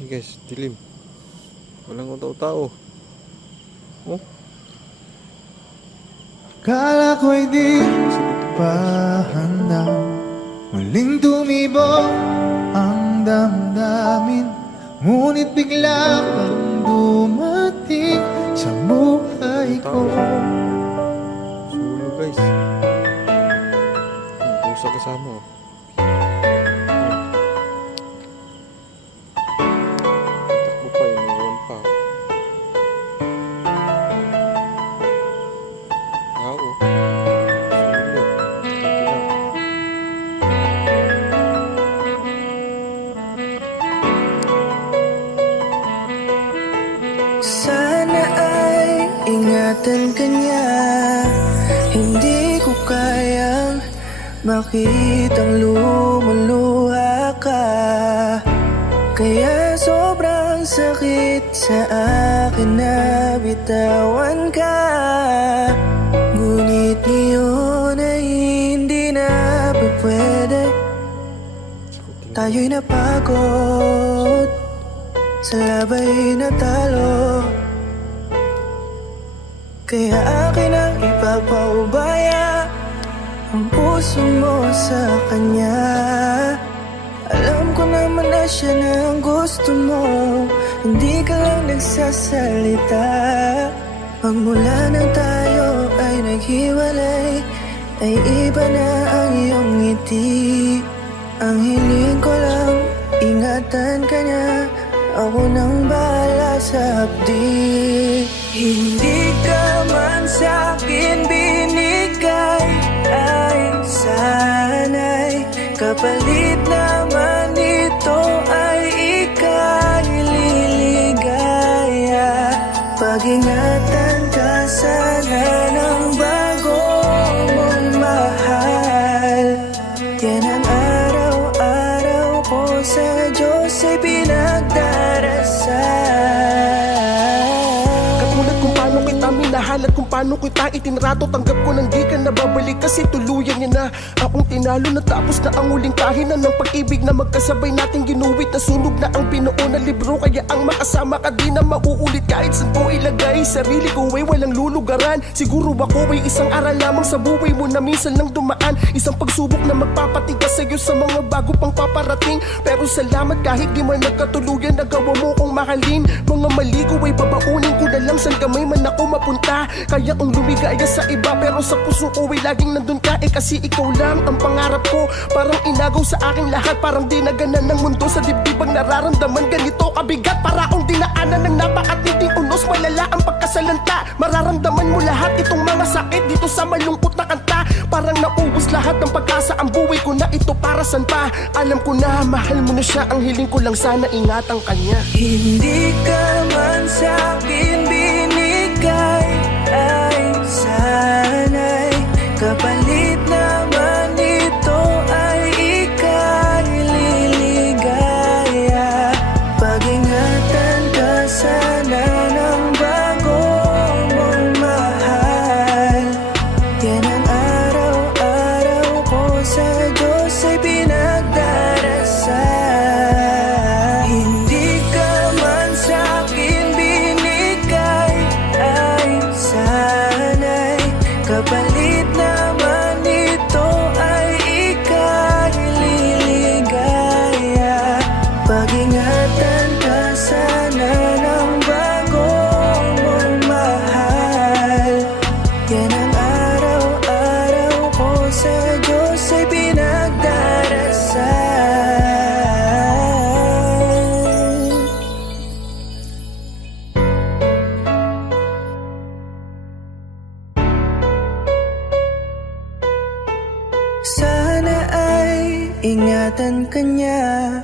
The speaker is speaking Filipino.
Hey guys, dilim. Walang tao-tao. Oh, Kala ko'y di silid pa handa, muling tumibok ang damdamin. Ngunit bigla kang dumating sa buhay ko. sulo guys. Ang pusa kasama oh. Takbo pa, iniwan pa. Tao. Sulo. Ito lang. Sana ay ingatan ka niya. Hindi ko kayang makitang lumuluha ka. Kaya sobrang sakit sa akin na bitawan ka. Ngunit ngayon ay hindi na pwede. Tayo'y napagod, sa labay na talo. Kaya akin ang ipapaubaya ang puso mo sa kanya. Alam ko naman na siya na ang gusto mo, hindi ka lang nagsasalita. Magmula nang tayo ay naghiwalay, ay iba na ang iyong ngiti. Ang hiling ko lang, ingatan ka niya, ako nang bahala sa hapdi. Hindi ka man sa'kin binigay, ay sana'y kapalit naman ito ay ika'y liligaya. Pag-ingatan ka sana ng bago mong mahal. Yan ang araw-araw ko sa Diyos ay pinagdarasal. Katulad kung paano kita minahal at kung paano kita itinrato. Tanggap ko nang di ka nababalik kasi tuluyan niya na akong tinalo. Natapos na ang uling kahina ng pag-ibig na magkasabay nating ginuwit. Nasunog na ang binuo na libro, kaya ang makasama ka di na mauulit. Kahit saan ko ilagay sarili ko ay walang lulugaran. Siguro ako ay isang aral lamang sa buhay mo na minsan lang dumaan. Isang pagsubok na magpapatigas sa'yo sa mga bago pang paparating. Pero salamat kahit di man nagkatuluyan, nagawa mo kong mahalin. Mga mali ko ay babaunin ko na lang saan kamay man ako mapunta. Kaya kung lumigaya sa iba pero sa puso ko ay laging nandun ka. Kasi ikaw lang ang pangarap ko. Parang inagaw sa aking lahat, parang dinaganan ng mundo. Sa dibdibang nararamdaman ganito kabigat, para akong dinaanan ng napakatinding unos. Malala ang pagkasalanta, mararamdaman mo lahat itong mga sakit dito sa malungkot na kanta. Parang naubos lahat ng pag-asa, ang buhay ko na ito para san pa. Alam ko na mahal mo na siya, ang hiling ko lang sana ingatan kanya. Hindi ka man sa'kin binigay, ay sana'y kapalit naman ito ay ika'y liligaya. Pag-ingatan ka sana ng bago mong mahal. Yan ang araw-araw ko sa Diyos ay pinagdarasal. Hindi ka man sa'kin binigay, ay sana'y kapalit naman ito ay ika'y liligaya. Pag-ingatan ka sana ng bago mong mahal. Yan ang araw-araw ko sa Diyos ay pinagdarasal. Sana ay ingatan ka niya.